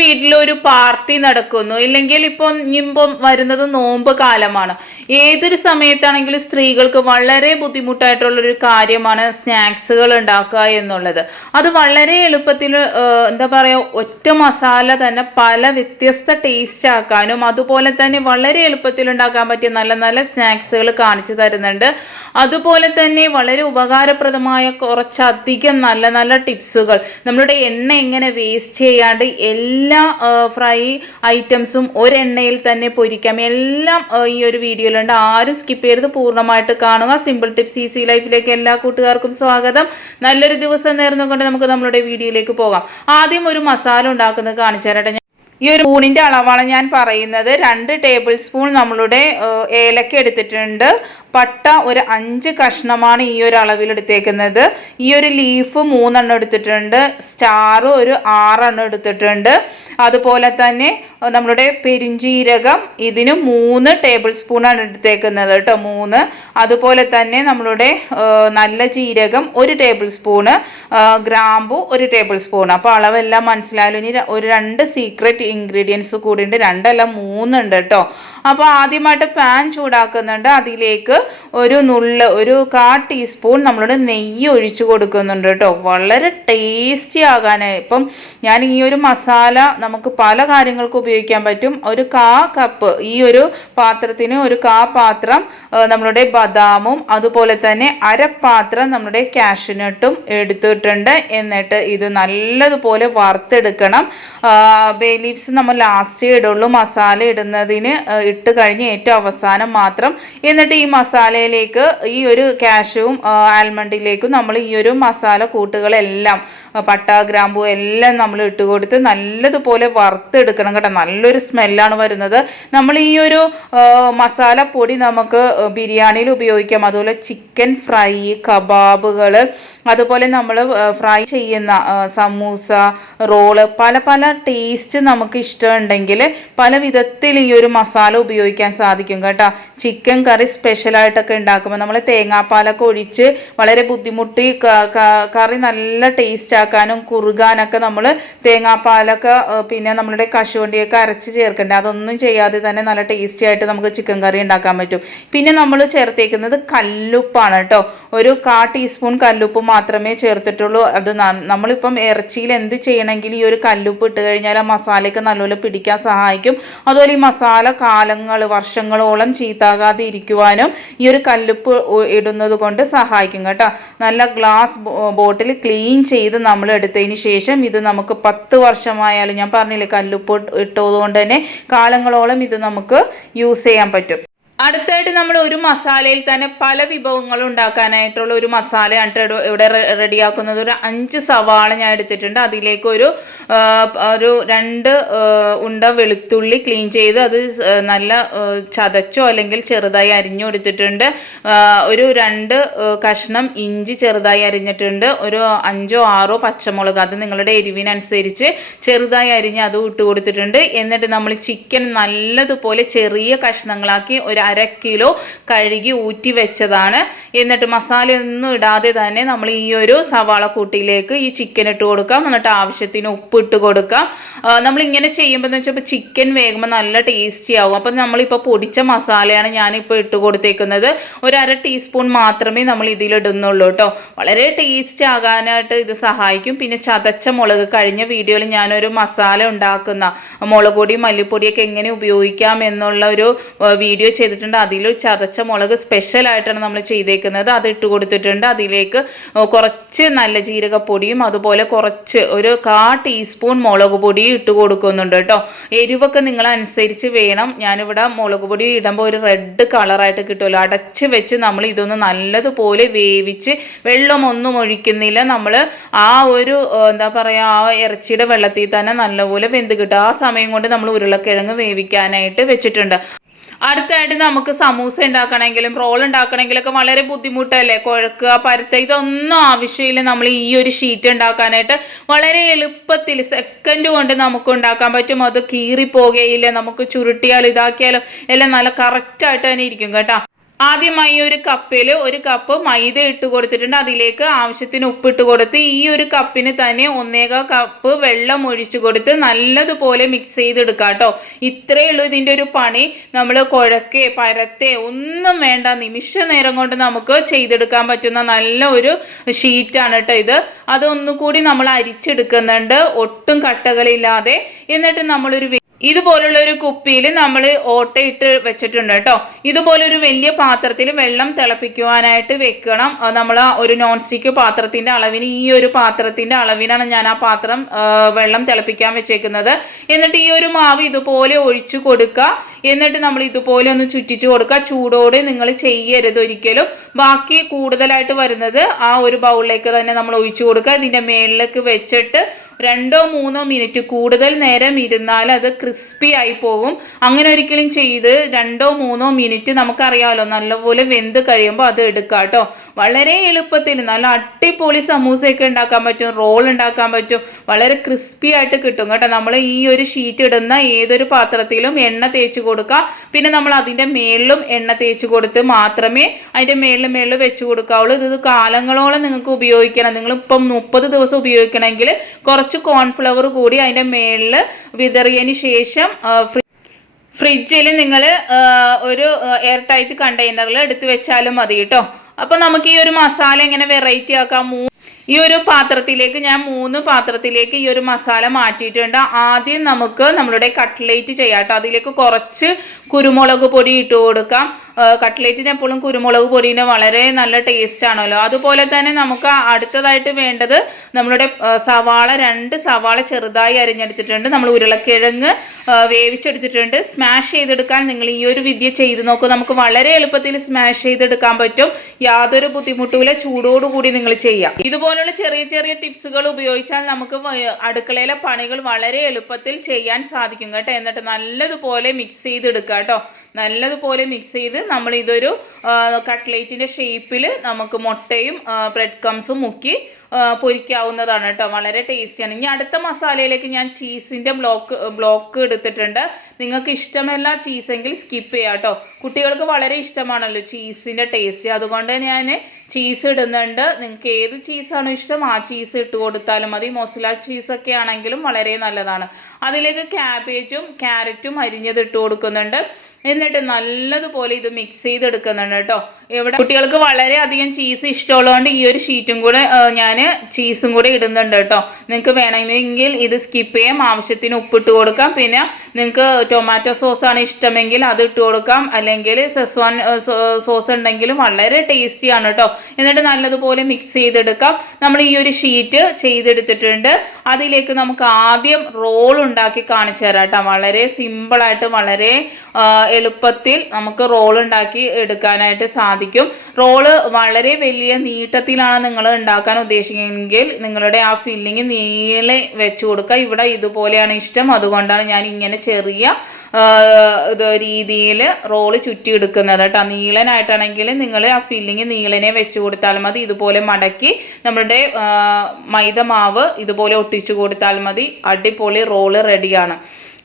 വീട്ടിലൊരു പാർട്ടി നടക്കുന്നു, ഇല്ലെങ്കിൽ ഇപ്പം വരുന്നത് നോമ്പ് കാലമാണ്. ഏതൊരു സമയത്താണെങ്കിലും സ്ത്രീകൾക്ക് വളരെ ബുദ്ധിമുട്ടായിട്ടുള്ളൊരു കാര്യമാണ് സ്നാക്സുകൾ ഉണ്ടാക്കുക എന്നുള്ളത്. അത് വളരെ എളുപ്പത്തിൽ എന്താ പറയുക, ഒറ്റ മസാല തന്നെ പല വ്യത്യസ്ത ടേസ്റ്റ് ആക്കാനും അതുപോലെ തന്നെ വളരെ എളുപ്പത്തിൽ ഉണ്ടാക്കാൻ പറ്റിയ നല്ല നല്ല സ്നാക്സുകൾ കാണിച്ചു തരുന്നുണ്ട്. അതുപോലെ തന്നെ വളരെ ഉപകാരപ്രദമായ കുറച്ചധികം നല്ല നല്ല ടിപ്സുകൾ, നമ്മളുടെ എണ്ണ എങ്ങനെ വേസ്റ്റ് ചെയ്യാണ്ട് എല്ലാ ഫ്രൈ ഐറ്റംസും ഒരെണ്ണയിൽ തന്നെ പൊരിക്കാം, എല്ലാം ഈ ഒരു വീഡിയോയിലുണ്ട്. ആരും സ്കിപ്പ് ചെയ്ത് പൂർണ്ണമായിട്ട് കാണുക. സിമ്പിൾ ടിപ്സ് ഈസി ലൈഫിലേക്ക് എല്ലാ കൂട്ടുകാർക്കും സ്വാഗതം. നല്ലൊരു ദിവസം നേർന്നുകൊണ്ട് നമുക്ക് നമ്മുടെ വീഡിയോയിലേക്ക് പോകാം. ആദ്യം ഒരു മസാല ഉണ്ടാക്കുന്നത് കാണിച്ചു തരട്ടെ. ഈ ഒരു സ്പൂണിൻ്റെ അളവാണ് ഞാൻ പറയുന്നത്. 2 ടേബിൾ സ്പൂൺ നമ്മളുടെ ഏലക്ക എടുത്തിട്ടുണ്ട്. പട്ട ഒരു 5 കഷ്ണമാണ് ഈ ഒരു അളവിൽ എടുത്തേക്കുന്നത്. ഈ ഒരു ലീഫ് 3 എണ്ണം എടുത്തിട്ടുണ്ട്. സ്റ്റാർ ഒരു 6 എണ്ണം എടുത്തിട്ടുണ്ട്. അതുപോലെ തന്നെ നമ്മളുടെ പെരിഞ്ജീരകം ഇതിന് 3 ടേബിൾ സ്പൂണാണ് എടുത്തേക്കുന്നത് കേട്ടോ, 3. അതുപോലെ തന്നെ നമ്മളുടെ നല്ല ജീരകം 1 ടേബിൾ സ്പൂണ്, ഗ്രാമ്പു 1 ടേബിൾ സ്പൂൺ. അപ്പോൾ അളവെല്ലാം മനസ്സിലായാലും ഇനി ഒരു 2 സീക്രട്ട് ഇൻഗ്രീഡിയൻസ് കൂടി ഉണ്ട്, 2 അല്ല 3 ഉണ്ട് കേട്ടോ. അപ്പോൾ ആദ്യമായിട്ട് പാൻ ചൂടാക്കുന്നുണ്ട്. അതിലേക്ക് ഒരു 1/4 ടീസ്പൂൺ നമ്മളുടെ നെയ്യ് ഒഴിച്ചു കൊടുക്കുന്നുണ്ട് കേട്ടോ, വളരെ ടേസ്റ്റി ആകാനായി. ഇപ്പം ഞാൻ ഈ ഒരു മസാല നമുക്ക് പല കാര്യങ്ങൾക്കും ഉപയോഗിക്കാൻ പറ്റും. ഒരു 1/4 കപ്പ്, ഈ ഒരു പാത്രത്തിന് ഒരു 1/4 പാത്രം നമ്മളുടെ ബദാമും അതുപോലെ തന്നെ 1/2 പാത്രം നമ്മുടെ കാഷ്യൂനട്ടും എടുത്തിട്ടുണ്ട്. എന്നിട്ട് ഇത് നല്ലതുപോലെ വറുത്തെടുക്കണം. ബേ ലീവ്സ് നമ്മൾ ലാസ്റ്റ് ഇടുള്ളൂ, മസാല ഇടുന്നതിന് ഇട്ട് കഴിഞ്ഞ് ഏറ്റവും അവസാനം മാത്രം. എന്നിട്ട് ഈ മസാലയിലേക്ക് ഈ ഒരു കാഷ്യൂവും ആൽമണ്ടിലേക്കും നമ്മൾ ഈ ഒരു മസാല കൂട്ടുകളെല്ലാം പട്ട ഗ്രാമ്പൂ എല്ലാം നമ്മൾ ഇട്ട് കൊടുത്ത് നല്ലതുപോലെ വറുത്തെടുക്കണം കേട്ടോ. നല്ലൊരു സ്മെല്ലാണ് വരുന്നത്. നമ്മൾ ഈ ഒരു മസാലപ്പൊടി നമുക്ക് ബിരിയാണിയിൽ ഉപയോഗിക്കാം, അതുപോലെ ചിക്കൻ ഫ്രൈ, കബാബുകൾ, അതുപോലെ നമ്മൾ ഫ്രൈ ചെയ്യുന്ന സമൂസ, റോള്, പല പല ടേസ്റ്റ് നമുക്ക് ഇഷ്ടമുണ്ടെങ്കിൽ പല വിധത്തിൽ ഈ ഒരു മസാല ഉപയോഗിക്കാൻ സാധിക്കും കേട്ടോ. ചിക്കൻ കറി സ്പെഷ്യലായിട്ടൊക്കെ ഉണ്ടാക്കുമ്പോൾ നമ്മൾ തേങ്ങാപ്പാലൊക്കെ ഒഴിച്ച് വളരെ ബുദ്ധിമുട്ടി കറി നല്ല ടേസ്റ്റ് ആക്കാനും കുറുകാനൊക്കെ നമ്മൾ തേങ്ങാപ്പാലൊക്കെ പിന്നെ നമ്മളുടെ കശുവണ്ടിയൊക്കെ അരച്ച് ചേർക്കണ്ടേ, അതൊന്നും ചെയ്യാതെ തന്നെ നല്ല ടേസ്റ്റി ആയിട്ട് നമുക്ക് ചിക്കൻ കറി ഉണ്ടാക്കാൻ പറ്റും. പിന്നെ നമ്മൾ ചേർത്തേക്കുന്നത് കല്ലുപ്പാണ് കേട്ടോ. ഒരു 1/4 ടീസ്പൂൺ കല്ലുപ്പ് മാത്രമേ ചേർത്തിട്ടുള്ളൂ. അത് നമ്മളിപ്പം ഇറച്ചിയിൽ എന്ത് ചെയ്യണമെങ്കിൽ ഈ ഒരു കല്ലുപ്പ് ഇട്ട് കഴിഞ്ഞാൽ ആ മസാലയ്ക്ക് നല്ലപോലെ പിടിക്കാൻ സഹായിക്കും. അതുപോലെ ഈ മസാല വർഷങ്ങളോളം ചീത്താകാതെ ഇരിക്കുവാനും ഈ ഒരു കല്ലുപ്പ് ഇടുന്നത് കൊണ്ട് സഹായിക്കും കേട്ടോ. നല്ല ഗ്ലാസ് ബോട്ടിൽ ക്ലീൻ ചെയ്ത് നമ്മൾ എടുത്തതിന് ശേഷം ഇത് നമുക്ക് 10 വർഷമായാലും, ഞാൻ പറഞ്ഞില്ലേ കല്ലുപ്പ് ഇട്ടതുകൊണ്ട് തന്നെ കാലങ്ങളോളം ഇത് നമുക്ക് യൂസ് ചെയ്യാൻ പറ്റും. അടുത്തായിട്ട് നമ്മൾ ഒരു മസാലയിൽ തന്നെ പല വിഭവങ്ങളും ഉണ്ടാക്കാനായിട്ടുള്ള ഒരു മസാലയാണ് ഇവിടെ റെഡിയാക്കുന്നത്. ഒരു 5 സവാള ഞാൻ എടുത്തിട്ടുണ്ട്. അതിലേക്ക് ഒരു 2 ഉണ്ട വെളുത്തുള്ളി ക്ലീൻ ചെയ്ത് അത് നല്ല ചതച്ചോ അല്ലെങ്കിൽ ചെറുതായി അരിഞ്ഞു കൊടുത്തിട്ടുണ്ട്. ഒരു 2 കഷ്ണം ഇഞ്ചി ചെറുതായി അരിഞ്ഞിട്ടുണ്ട്. ഒരു 5ഓ 6ഓ പച്ചമുളക്, അത് നിങ്ങളുടെ എരിവിനനുസരിച്ച് ചെറുതായി അരിഞ്ഞ് അത് ഇട്ട് കൊടുത്തിട്ടുണ്ട്. എന്നിട്ട് നമ്മൾ ചിക്കൻ നല്ലതുപോലെ ചെറിയ കഷ്ണങ്ങളാക്കി ഒരു 1/2 കിലോ കഴുകി ഊറ്റി വെച്ചതാണ്. എന്നിട്ട് മസാലയൊന്നും ഇടാതെ തന്നെ നമ്മൾ ഈ ഒരു സവാള കൂട്ടിലേക്ക് ഈ ചിക്കൻ ഇട്ട് കൊടുക്കാം. എന്നിട്ട് ആവശ്യത്തിന് ഉപ്പ് ഇട്ട് കൊടുക്കാം. നമ്മൾ ഇങ്ങനെ ചെയ്യുമ്പോൾ എന്ന് വെച്ചാൽ ചിക്കൻ വേകുമ്പോൾ നല്ല ടേസ്റ്റി ആകും. അപ്പം നമ്മളിപ്പോൾ പൊടിച്ച മസാലയാണ് ഞാനിപ്പോൾ ഇട്ട് കൊടുത്തേക്കുന്നത്. ഒരു 1/2 ടീസ്പൂൺ മാത്രമേ നമ്മൾ ഇതിലിടുന്നുള്ളൂ കേട്ടോ. വളരെ ടേസ്റ്റ് ആകാനായിട്ട് ഇത് സഹായിക്കും. പിന്നെ ചതച്ച മുളക്, കഴിഞ്ഞ വീഡിയോയിൽ ഞാനൊരു മസാല ഉണ്ടാക്കുന്ന മുളക് പൊടി മല്ലിപ്പൊടിയൊക്കെ എങ്ങനെ ഉപയോഗിക്കാം എന്നുള്ള ഒരു വീഡിയോ ചെയ്തിട്ടുണ്ട്. അതിൽ ചതച്ച മുളക് സ്പെഷ്യലായിട്ടാണ് നമ്മൾ ചെയ്തേക്കുന്നത്, അത് ഇട്ട് കൊടുത്തിട്ടുണ്ട്. അതിലേക്ക് കുറച്ച് നല്ല ജീരകപ്പൊടിയും അതുപോലെ കുറച്ച് ഒരു 1/4 ടീസ്പൂൺ മുളക് പൊടിയും ഇട്ട് കൊടുക്കുന്നുണ്ട് കേട്ടോ. എരിവൊക്കെ നിങ്ങളനുസരിച്ച് വേണം. ഞാനിവിടെ മുളക് പൊടി ഇടുമ്പോൾ ഒരു റെഡ് കളറായിട്ട് കിട്ടുമല്ലോ. അടച്ച് വെച്ച് നമ്മൾ ഇതൊന്ന് നല്ലതുപോലെ വേവിച്ച്, വെള്ളമൊന്നും ഒഴിക്കുന്നില്ല, നമ്മൾ ആ ഒരു എന്താ പറയുക ആ ഇറച്ചിയുടെ വെള്ളത്തിൽ തന്നെ നല്ലപോലെ വെന്ത് കിട്ടും. ആ സമയം കൊണ്ട് നമ്മൾ ഉരുളക്കിഴങ്ങ് വേവിക്കാനായിട്ട് വെച്ചിട്ടുണ്ട്. അടുത്തായിട്ട് നമുക്ക് സമൂസ ഉണ്ടാക്കണമെങ്കിലും റോൾ ഉണ്ടാക്കണമെങ്കിലൊക്കെ വളരെ ബുദ്ധിമുട്ടല്ലേ, കുഴക്കുക, പരത്തുക, ഇതൊന്നും ആവശ്യമില്ല. നമ്മൾ ഈ ഒരു ഷീറ്റ് ഉണ്ടാക്കാനായിട്ട് വളരെ എളുപ്പത്തിൽ സെക്കൻഡ് കൊണ്ട് നമുക്ക് ഉണ്ടാക്കാൻ പറ്റും. അത് കീറിപ്പോകുകയില്ല, നമുക്ക് ചുരുട്ടിയാലും ഇതാക്കിയാലും എല്ലാം നല്ല കറക്റ്റായിട്ട് തന്നെ ഇരിക്കും കേട്ടോ. ആദ്യമായി ഒരു കപ്പിൽ ഒരു കപ്പ് മൈദ ഇട്ട് കൊടുത്തിട്ടുണ്ട്. അതിലേക്ക് ആവശ്യത്തിന് ഉപ്പിട്ട് കൊടുത്ത് ഈ ഒരു കപ്പിന് തന്നെ 1.25 കപ്പ് വെള്ളം ഒഴിച്ചു കൊടുത്ത് നല്ലതുപോലെ മിക്സ് ചെയ്തെടുക്കാം കേട്ടോ. ഇത്രയേ ഉള്ളൂ ഇതിൻ്റെ ഒരു പണി. നമ്മൾ കുഴക്കേ പരത്തേ ഒന്നും വേണ്ട, നിമിഷ നേരം കൊണ്ട് നമുക്ക് ചെയ്തെടുക്കാൻ പറ്റുന്ന നല്ല ഒരു ഷീറ്റാണ് കേട്ടോ ഇത്. അതൊന്നുകൂടി നമ്മൾ അരിച്ചെടുക്കുന്നുണ്ട് ഒട്ടും കട്ടകളില്ലാതെ. എന്നിട്ട് നമ്മളൊരു ഇതുപോലുള്ള ഒരു കുപ്പിയിൽ നമ്മൾ ഓട്ടയിട്ട് വെച്ചിട്ടുണ്ട് കേട്ടോ. ഇതുപോലൊരു വലിയ പാത്രത്തിൽ വെള്ളം തിളപ്പിക്കുവാനായിട്ട് വെക്കണം. നമ്മൾ ഒരു നോൺ സ്റ്റിക്ക് പാത്രത്തിൻ്റെ അളവിന്, ഈ ഒരു പാത്രത്തിൻ്റെ അളവിനാണ് ഞാൻ ആ പാത്രം വെള്ളം തിളപ്പിക്കാൻ വെച്ചേക്കുന്നത്. എന്നിട്ട് ഈ ഒരു മാവ് ഇതുപോലെ ഒഴിച്ചു കൊടുക്കുക. എന്നിട്ട് നമ്മൾ ഇതുപോലെ ഒന്ന് ചുറ്റിച്ചു കൊടുക്കുക. ചൂടോട് നിങ്ങൾ ചെയ്യരുത് ഒരിക്കലും. ബാക്കി കൂടുതലായിട്ട് വരുന്നത് ആ ഒരു ബൗളിലേക്ക് തന്നെ നമ്മൾ ഒഴിച്ചു കൊടുക്കുക. ഇതിൻ്റെ മേളിലേക്ക് വെച്ചിട്ട് 2-3 മിനിറ്റ് കൂടുതൽ നേരം ഇരുന്നാൽ അത് ക്രിസ്പി ആയി പോകും. അങ്ങനെ ഒരിക്കലും ചെയ്ത് 2-3 മിനിറ്റ് നമുക്കറിയാമല്ലോ നല്ലപോലെ വെന്ത് കഴിയുമ്പോൾ അത് എടുക്കാം കേട്ടോ. വളരെ എളുപ്പത്തിൽ നല്ല അടിപൊളി സമൂസയൊക്കെ ഉണ്ടാക്കാൻ പറ്റും, റോൾ ഉണ്ടാക്കാൻ പറ്റും, വളരെ ക്രിസ്പി ആയിട്ട് കിട്ടും കേട്ടോ. നമ്മൾ ഈ ഒരു ഷീറ്റ് ഇടുന്ന ഏതൊരു പാത്രത്തിലും എണ്ണ തേച്ച് കൊടുക്കുക. പിന്നെ നമ്മൾ അതിൻ്റെ മേളിലും എണ്ണ തേച്ച് കൊടുത്ത് മാത്രമേ അതിൻ്റെ മേളിൽ വെച്ച് കൊടുക്കാവുള്ളൂ. ഇത് കാലങ്ങളോളം നിങ്ങൾക്ക് ഉപയോഗിക്കണം. നിങ്ങളിപ്പം 30 ദിവസം ഉപയോഗിക്കണമെങ്കിൽ കുറച്ച് കോൺഫ്ലവർ കൂടി അതിൻ്റെ മേളിൽ വിതറിയതിന് ശേഷം ഫ്രിഡ്ജിൽ നിങ്ങൾ ഒരു എയർ ടൈറ്റ് കണ്ടെയ്നറിൽ എടുത്ത് വെച്ചാലും മതി കേട്ടോ. അപ്പോൾ നമുക്ക് ഈ ഒരു മസാല എങ്ങനെ വെറൈറ്റി ആക്കാം. ഈ ഒരു പാത്രത്തിലേക്ക് ഞാൻ 3 പാത്രത്തിലേക്ക് ഈ ഒരു മസാല മാറ്റിയിട്ടുണ്ട്. ആദ്യം നമുക്ക് നമ്മളുടെ കട്ട്ലേറ്റ് ചെയ്യാം കേട്ടോ. അതിലേക്ക് കുറച്ച് കുരുമുളക് പൊടി ഇട്ട് കൊടുക്കാം. കട്ട്ലേറ്റിന് എപ്പോഴും കുരുമുളക് പൊടിന് വളരെ നല്ല ടേസ്റ്റ് ആണല്ലോ. അതുപോലെ തന്നെ നമുക്ക് അടുത്തതായിട്ട് വേണ്ടത് നമ്മളുടെ സവാള, 2 സവാള ചെറുതായി അരിഞ്ഞെടുത്തിട്ടുണ്ട്. നമ്മൾ ഉരുളക്കിഴങ്ങ് വേവിച്ചെടുത്തിട്ടുണ്ട്. സ്മാഷ് ചെയ്തെടുക്കാൻ നിങ്ങൾ ഈ ഒരു വിദ്യ ചെയ്ത് നോക്കൂ. നമുക്ക് വളരെ എളുപ്പത്തിൽ സ്മാഷ് ചെയ്തെടുക്കാൻ പറ്റും. യാതൊരു ബുദ്ധിമുട്ടുമില്ല. ചൂടോടുകൂടി നിങ്ങൾ ചെയ്യാം. ഇതുപോലുള്ള ചെറിയ ചെറിയ ടിപ്സുകൾ ഉപയോഗിച്ചാൽ നമുക്ക് അടുക്കളയിലെ പണികൾ വളരെ എളുപ്പത്തിൽ ചെയ്യാൻ സാധിക്കും കേട്ടോ. എന്നിട്ട് നല്ലതുപോലെ മിക്സ് ചെയ്തെടുക്കുക കേട്ടോ. നല്ലതുപോലെ മിക്സ് ചെയ്ത് നമ്മൾ ഇതൊരു കട്ട്ലേറ്റിൻ്റെ ഷേപ്പിൽ നമുക്ക് മുട്ടയും ബ്രെഡ് ക്രംസും മുക്കി പൊരിക്കാവുന്നതാണ് കേട്ടോ. വളരെ ടേസ്റ്റിയാണ്. ഇനി അടുത്ത മസാലയിലേക്ക് ഞാൻ ചീസിൻ്റെ ബ്ലോക്ക് എടുത്തിട്ടുണ്ട്. നിങ്ങൾക്ക് ഇഷ്ടമല്ല ചീസെങ്കിൽ സ്കിപ്പ് ചെയ്യാം കേട്ടോ. കുട്ടികൾക്ക് വളരെ ഇഷ്ടമാണല്ലോ ചീസിൻ്റെ ടേസ്റ്റ്, അതുകൊണ്ട് ഞാൻ ചീസ് ഇടുന്നുണ്ട്. നിങ്ങൾക്ക് ഏത് ചീസാണോ ഇഷ്ടം ആ ചീസ് ഇട്ട് കൊടുത്താലും മതി. മൊസല ചീസൊക്കെ ആണെങ്കിലും വളരെ നല്ലതാണ്. അതിലേക്ക് ക്യാബേജും ക്യാരറ്റും അരിഞ്ഞത് ഇട്ട് കൊടുക്കുന്നുണ്ട്. എന്നിട്ട് നല്ലതുപോലെ ഇത് മിക്സ് ചെയ്തെടുക്കുന്നുണ്ട് കേട്ടോ. ഇവിടെ കുട്ടികൾക്ക് വളരെയധികം ചീസ് ഇഷ്ടമുള്ളതുകൊണ്ട് ഈ ഒരു ഷീറ്റും കൂടെ ഞാൻ ചീസും കൂടെ ഇടുന്നുണ്ട് കേട്ടോ. നിങ്ങൾക്ക് വേണമെങ്കിൽ ഇത് സ്കിപ്പ് ചെയ്യാം. ആവശ്യത്തിന് ഉപ്പിട്ട് കൊടുക്കാം. പിന്നെ നിങ്ങൾക്ക് ടൊമാറ്റോ സോസാണ് ഇഷ്ടമെങ്കിൽ അത് ഇട്ട് കൊടുക്കാം. അല്ലെങ്കിൽ സെസ്വാൻ സോസ് ഉണ്ടെങ്കിലും വളരെ ടേസ്റ്റിയാണ് കേട്ടോ. എന്നിട്ട് നല്ലതുപോലെ മിക്സ് ചെയ്തെടുക്കാം. നമ്മൾ ഈ ഒരു ഷീറ്റ് ചെയ്തെടുത്തിട്ടുണ്ട്. അതിലേക്ക് നമുക്ക് ആദ്യം റോൾ ഉണ്ടാക്കി കാണിച്ചു തരാം കേട്ടോ. വളരെ സിമ്പിളായിട്ട് വളരെ എളുപ്പത്തിൽ നമുക്ക് റോൾ ഉണ്ടാക്കി എടുക്കാനായിട്ട് സാധിക്കും. റോള് വളരെ വലിയ നീട്ടത്തിലാണ് നിങ്ങൾ ഉണ്ടാക്കാൻ ഉദ്ദേശിക്കുന്നതെങ്കിൽ നിങ്ങളുടെ ആ ഫില്ലിങ് നീളെ വെച്ച് കൊടുക്കുക. ഇവിടെ ഇതുപോലെയാണ് ഇഷ്ടം, അതുകൊണ്ടാണ് ഞാൻ ഇങ്ങനെ ചെറിയ രീതിയിൽ റോള് ചുറ്റി എടുക്കുന്നത് കേട്ടോ. നീളനായിട്ടാണെങ്കിൽ നിങ്ങൾ ആ ഫില്ലിങ് നീളനെ വെച്ച് കൊടുത്താൽ മതി. ഇതുപോലെ മടക്കി നമ്മളുടെ മൈദ മാവ് ഇതുപോലെ ഒട്ടിച്ചു കൊടുത്താൽ മതി. അടിപൊളി റോള് റെഡിയാണ്.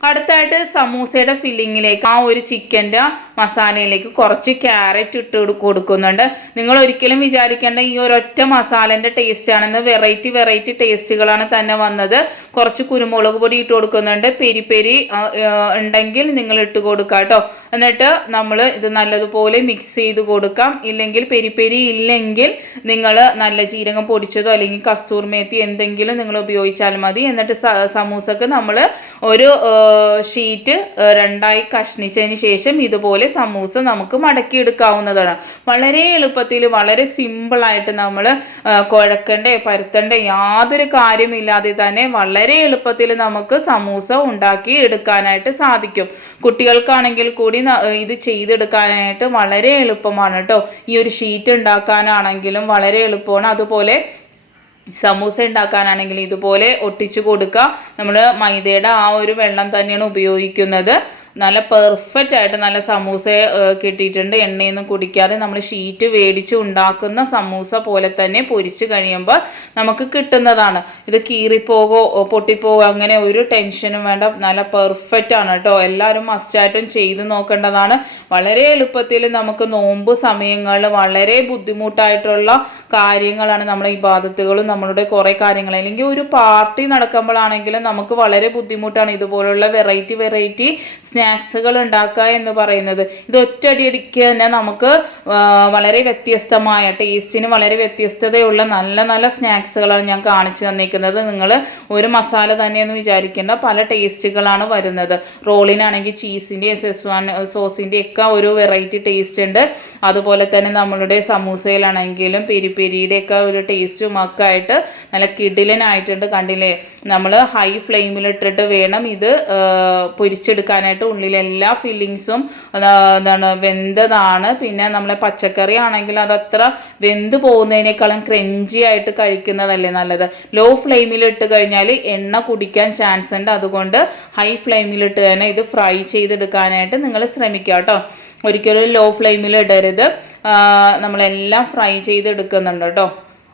അടുത്തായിട്ട് സമൂസയുടെ ഫില്ലിങ്ങിലേക്ക് ആ ഒരു ചിക്കൻ്റെ മസാലയിലേക്ക് കുറച്ച് ക്യാരറ്റ് ഇട്ട് കൊടുക്കുന്നുണ്ട്. നിങ്ങൾ ഒരിക്കലും വിചാരിക്കേണ്ട ഈ ഒരൊറ്റ മസാലൻ്റെ ടേസ്റ്റ് ആണെന്ന്. വെറൈറ്റി ടേസ്റ്റുകളാണ് തന്നെ വന്നത്. കുറച്ച് കുരുമുളക് പൊടി ഇട്ട് കൊടുക്കുന്നുണ്ട്. പെരി ഉണ്ടെങ്കിൽ നിങ്ങൾ ഇട്ട് കൊടുക്കുക കേട്ടോ. എന്നിട്ട് നമ്മൾ ഇത് നല്ലതുപോലെ മിക്സ് ചെയ്ത് കൊടുക്കാം. ഇല്ലെങ്കിൽ പെരി ഇല്ലെങ്കിൽ നിങ്ങൾ നല്ല ജീരകം പൊടിച്ചതോ അല്ലെങ്കിൽ കസ്തൂർ മേത്തി എന്തെങ്കിലും നിങ്ങൾ ഉപയോഗിച്ചാൽ മതി. എന്നിട്ട് സമൂസക്ക് നമ്മൾ ഒരു ഷീറ്റ് 2ആയി കഷ്ണിച്ചതിന് ശേഷം ഇതുപോലെ സമൂസ നമുക്ക് മടക്കിയെടുക്കാവുന്നതാണ്. വളരെ എളുപ്പത്തിൽ വളരെ സിമ്പിളായിട്ട് നമ്മൾ കുഴക്കണ്ടേ പരത്തണ്ടേ യാതൊരു കാര്യമില്ലാതെ തന്നെ വളരെ എളുപ്പത്തിൽ നമുക്ക് സമൂസ ഉണ്ടാക്കി എടുക്കാനായിട്ട് സാധിക്കും. കുട്ടികൾക്കാണെങ്കിൽ കൂടി ഇത് ചെയ്തെടുക്കാനായിട്ട് വളരെ എളുപ്പമാണ് കേട്ടോ. ഈ ഒരു ഷീറ്റ് ഉണ്ടാക്കാനാണെങ്കിലും വളരെ എളുപ്പമാണ്. അതുപോലെ സമൂസ ഉണ്ടാക്കാനാണെങ്കിൽ ഇതുപോലെ ഒട്ടിച്ചു കൊടുക്കുക. നമ്മൾ മൈദയുടെ ആ ഒരു വെള്ളം തന്നെയാണ് ഉപയോഗിക്കുന്നത്. നല്ല പെർഫെക്റ്റ് ആയിട്ട് നല്ല സമൂസ കിട്ടിയിട്ടുണ്ട്. എണ്ണയൊന്നും കുടിക്കാതെ നമ്മൾ ഷീറ്റ് മേടിച്ച് ഉണ്ടാക്കുന്ന സമൂസ പോലെ തന്നെ പൊരിച്ച് കഴിയുമ്പോൾ നമുക്ക് കിട്ടുന്നതാണ്. ഇത് കീറിപ്പോകോ പൊട്ടിപ്പോകോ അങ്ങനെ ഒരു ടെൻഷനും വേണ്ട. നല്ല പെർഫെക്റ്റ് ആണ് കേട്ടോ. എല്ലാവരും മസ്റ്റായിട്ടും ചെയ്ത് നോക്കേണ്ടതാണ്. വളരെ എളുപ്പത്തിൽ നമുക്ക് നോമ്പ് സമയങ്ങളിൽ വളരെ ബുദ്ധിമുട്ടായിട്ടുള്ള കാര്യങ്ങളാണ് നമ്മളെ ഇബാദത്തുകളും നമ്മളുടെ കുറേ കാര്യങ്ങൾ, അല്ലെങ്കിൽ ഒരു പാർട്ടി നടക്കുമ്പോഴാണെങ്കിലും നമുക്ക് വളരെ ബുദ്ധിമുട്ടാണ് ഇതുപോലുള്ള വെറൈറ്റി സ്നാക്സുകൾ ഉണ്ടാക്കുക എന്ന് പറയുന്നത്. ഇത് ഒറ്റയടിക്ക് തന്നെ നമുക്ക് വളരെ വ്യത്യസ്തമായ ടേസ്റ്റിന് വളരെ വ്യത്യസ്തതയുള്ള നല്ല സ്നാക്സുകളാണ് ഞാൻ കാണിച്ചു തന്നിരിക്കുന്നത്. നിങ്ങൾ ഒരു മസാല തന്നെയെന്ന് വിചാരിക്കേണ്ട, പല ടേസ്റ്റുകളാണ് വരുന്നത്. റോളിനാണെങ്കിൽ ചീസിൻ്റെ സെസ്വാൻ സോസിൻ്റെ ഒക്കെ ഒരു വെറൈറ്റി ടേസ്റ്റ് ഉണ്ട്. അതുപോലെ തന്നെ നമ്മളുടെ സമൂസയിലാണെങ്കിലും പെരിയുടെ ഒക്കെ ഒരു ടേസ്റ്റും ഒക്കെ ആയിട്ട് നല്ല കിടിലനായിട്ടുണ്ട്. കണ്ടില്ലേ, നമ്മൾ ഹൈ ഫ്ലെയിമിലിട്ടിട്ട് വേണം ഇത് പൊരിച്ചെടുക്കാനായിട്ട്. ഉള്ളിലെല്ലാ ഫില്ലിങ്സും എന്താണ് വെന്തതാണ്. പിന്നെ നമ്മളെ പച്ചക്കറി ആണെങ്കിൽ അതത്ര വെന്ത് പോകുന്നതിനേക്കാളും ക്രഞ്ചി ആയിട്ട് കഴിക്കുന്നതല്ലേ നല്ലത്. ലോ ഫ്ലെയിമിലിട്ട് കഴിഞ്ഞാൽ എണ്ണ കുടിക്കാൻ ചാൻസ് ഉണ്ട്. അതുകൊണ്ട് ഹൈ ഫ്ലെയിമിലിട്ട് തന്നെ ഇത് ഫ്രൈ ചെയ്തെടുക്കാനായിട്ട് നിങ്ങൾ ശ്രമിക്കുക കേട്ടോ. ഒരിക്കലും ലോ ഫ്ലെയിമിൽ ഇടരുത്. നമ്മളെല്ലാം ഫ്രൈ ചെയ്തെടുക്കുന്നുണ്ട് കേട്ടോ.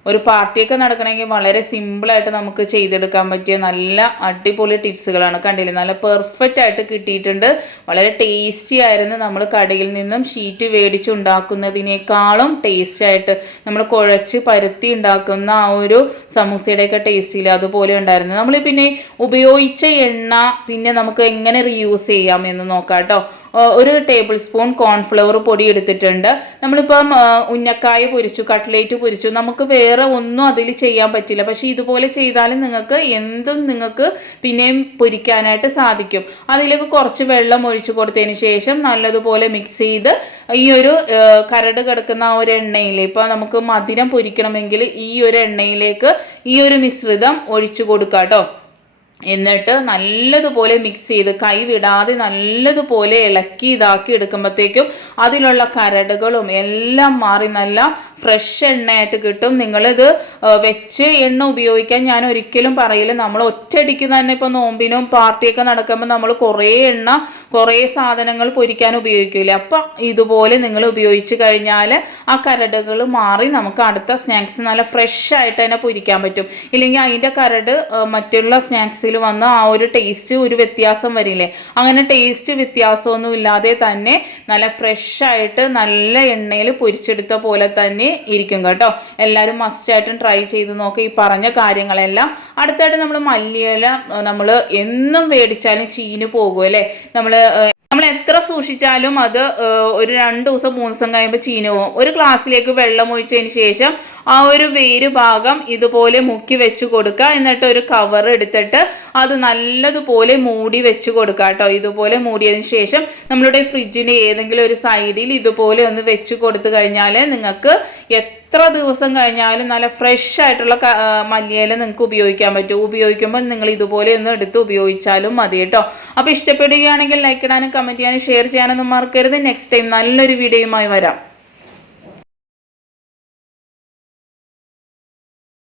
ഒരു പാർട്ടിയൊക്കെ നടക്കണമെങ്കിൽ വളരെ സിമ്പിളായിട്ട് നമുക്ക് ചെയ്തെടുക്കാൻ പറ്റിയ നല്ല അടിപൊളി ടിപ്സുകളാണ്. കണ്ടില്ലേ, നല്ല പെർഫെക്റ്റ് ആയിട്ട് കിട്ടിയിട്ടുണ്ട്. വളരെ ടേസ്റ്റി ആയിരുന്നു. നമ്മൾ കടയിൽ നിന്നും ഷീറ്റ് മേടിച്ച് ഉണ്ടാക്കുന്നതിനേക്കാളും ടേസ്റ്റ് ആയിട്ട് നമ്മൾ കുഴച്ച് പരുത്തി ഉണ്ടാക്കുന്ന ആ ഒരു സമൂസയുടെയൊക്കെ ടേസ്റ്റില്ല അതുപോലെ ഉണ്ടായിരുന്നു. നമ്മൾ പിന്നെ ഉപയോഗിച്ച എണ്ണ പിന്നെ നമുക്ക് എങ്ങനെ റീയൂസ് ചെയ്യാം എന്ന് നോക്കാം കേട്ടോ. ഒരു ടേബിൾ സ്പൂൺ കോൺഫ്ലവർ പൊടി എടുത്തിട്ടുണ്ട്. നമ്മളിപ്പം ഉന്നക്കായ പൊരിച്ചു, കട്ട്ലേറ്റ് പൊരിച്ചു, നമുക്ക് വേറെ ഒന്നും അതിൽ ചെയ്യാൻ പറ്റില്ല. പക്ഷെ ഇതുപോലെ ചെയ്താലും നിങ്ങൾക്ക് പിന്നെയും പൊരിക്കാനായിട്ട് സാധിക്കും. അതിലേക്ക് കുറച്ച് വെള്ളം ഒഴിച്ചു കൊടുത്തതിന് ശേഷം നല്ലതുപോലെ മിക്സ് ചെയ്ത് ഈ ഒരു കരട് കിടക്കുന്ന ആ ഒരു എണ്ണയിൽ, ഇപ്പം നമുക്ക് മധുരം പൊരിക്കണമെങ്കിൽ ഈ ഒരു എണ്ണയിലേക്ക് ഈ ഒരു മിശ്രിതം ഒഴിച്ചു കൊടുക്കാം കേട്ടോ. എന്നിട്ട് നല്ലതുപോലെ മിക്സ് ചെയ്ത് കൈ വിടാതെ നല്ലതുപോലെ ഇളക്കി ഇതാക്കി എടുക്കുമ്പോഴത്തേക്കും അതിലുള്ള കരടുകളും എല്ലാം മാറി നല്ല ഫ്രഷ് എണ്ണയായിട്ട് കിട്ടും. നിങ്ങളിത് വെച്ച് എണ്ണ ഉപയോഗിക്കാൻ ഞാൻ ഒരിക്കലും പറയില്ല. നമ്മൾ ഒറ്റയടിക്ക് തന്നെ ഇപ്പോൾ നോമ്പിനും പാർട്ടിയൊക്കെ നടക്കുമ്പോൾ നമ്മൾ കുറേ സാധനങ്ങൾ പൊരിക്കാൻ ഉപയോഗിക്കില്ല. അപ്പം ഇതുപോലെ നിങ്ങൾ ഉപയോഗിച്ച് കഴിഞ്ഞാൽ ആ കരടുകൾ മാറി നമുക്ക് അടുത്ത സ്നാക്സ് നല്ല ഫ്രഷ് ആയിട്ട് തന്നെ പൊരിക്കാൻ പറ്റും. ഇല്ലെങ്കിൽ അതിൻ്റെ കരട് മറ്റുള്ള സ്നാക്സിൽ വന്ന് ആ ഒരു ടേസ്റ്റ് ഒരു വ്യത്യാസം വരില്ലേ. അങ്ങനെ ടേസ്റ്റ് വ്യത്യാസമൊന്നും ഇല്ലാതെ തന്നെ നല്ല ഫ്രഷ് ആയിട്ട് നല്ല എണ്ണയിൽ പൊരിച്ചെടുത്ത പോലെ തന്നെ ഇരിക്കും കേട്ടോ. എല്ലാവരും മസ്റ്റായിട്ടും ട്രൈ ചെയ്ത് നോക്കുക. ഈ പറഞ്ഞ കാര്യങ്ങളെല്ലാം. അടുത്തായിട്ട് നമ്മൾ മല്ലിയില നമ്മൾ എന്നും മേടിച്ചാലും ചീഞ്ഞു പോകും അല്ലേ. നമ്മൾ എത്ര സൂക്ഷിച്ചാലും അത് ഒരു 2 ദിവസം 3 ദിവസം കഴിയുമ്പോൾ ചീഞ്ഞു പോകും. ഒരു ഗ്ലാസ്സിലേക്ക് വെള്ളം ഒഴിച്ചതിന് ശേഷം ആ ഒരു വേര് ഭാഗം ഇതുപോലെ മുക്കി വെച്ച് കൊടുക്കുക. എന്നിട്ട് ഒരു കവർ എടുത്തിട്ട് അത് നല്ലതുപോലെ മൂടി വെച്ച് കൊടുക്കുക കേട്ടോ. ഇതുപോലെ മൂടിയതിന് ശേഷം നമ്മളുടെ ഫ്രിഡ്ജിൻ്റെ ഏതെങ്കിലും ഒരു സൈഡിൽ ഇതുപോലെ ഒന്ന് വെച്ച് കൊടുത്തു കഴിഞ്ഞാൽ നിങ്ങൾക്ക് എത്ര ദിവസം കഴിഞ്ഞാലും നല്ല ഫ്രഷ് ആയിട്ടുള്ള മല്ലിയില നിങ്ങൾക്ക് ഉപയോഗിക്കാൻ പറ്റും. ഉപയോഗിക്കുമ്പോൾ നിങ്ങൾ ഇതുപോലെ ഒന്ന് എടുത്ത് ഉപയോഗിച്ചാലും മതി കേട്ടോ. അപ്പോൾ ഇഷ്ടപ്പെടുകയാണെങ്കിൽ ലൈക്ക് ഇടാനും കമൻറ്റ് ചെയ്യാനും ഷെയർ ചെയ്യാനൊന്നും മറക്കരുത്. നെക്സ്റ്റ് ടൈം നല്ലൊരു വീഡിയോയുമായി വരാം.